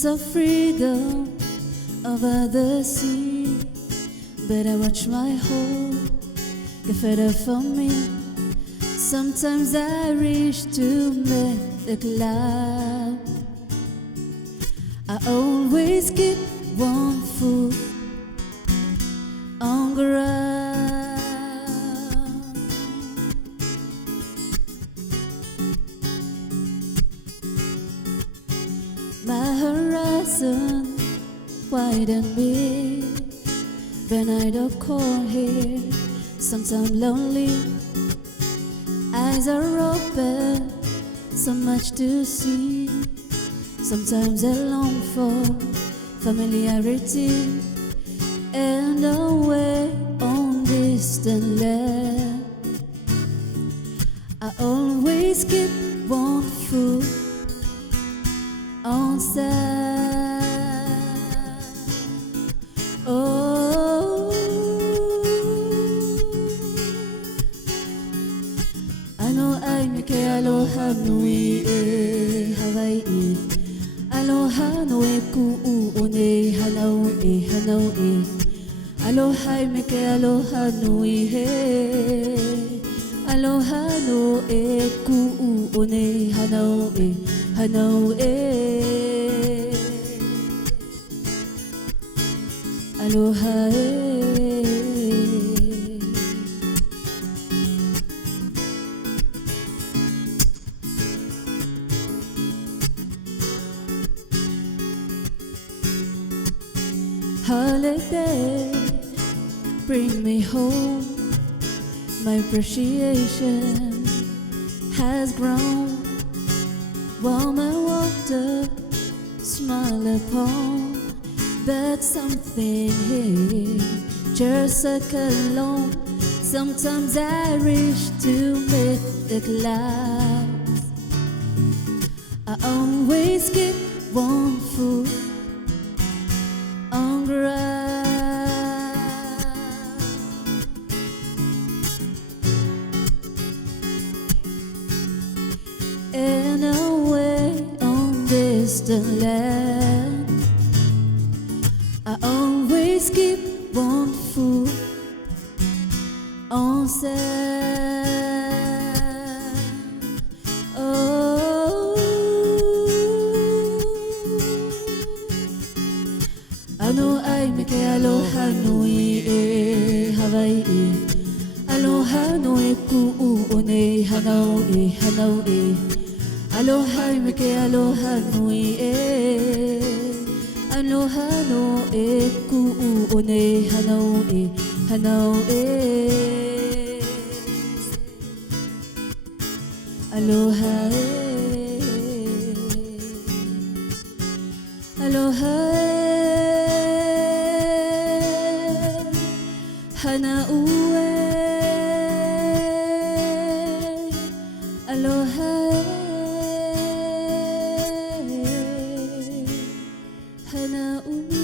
sense of freedom over the sea, but I watch my home get further from me. Sometimes I reach to make the cloud. I always keep one foot on ground. My horizon wide and big, when I don't call here, sometimes lonely. Eyes are open, so much to see. Sometimes I long for familiarity and away on distant land. I always keep one foot on sand. Oh, I know I make aloha nui e Hawaii. Aloha no e ku'u o nei hanau e hanau e. Aloha me ke aloha nui he. Aloha no e ku'u o nei hanau e hanau e. Aloha e. Holiday, bring me home. My appreciation has grown. Warm and water, smile upon, but something here just alone. Sometimes I reach to meet the clouds. I always keep one foot on ground. And away on distant land, I always keep one foot on sand. Oh, I know I make aloha nui e Hawaii. Aloha no e ku'u o nei hanau e hanau e. Aloha me ke aloha nui e. Aloha no e ku'u o nei hanau e hanau e. Aloha e. Aloha e. Hanau e. Aloha e. Hanau e.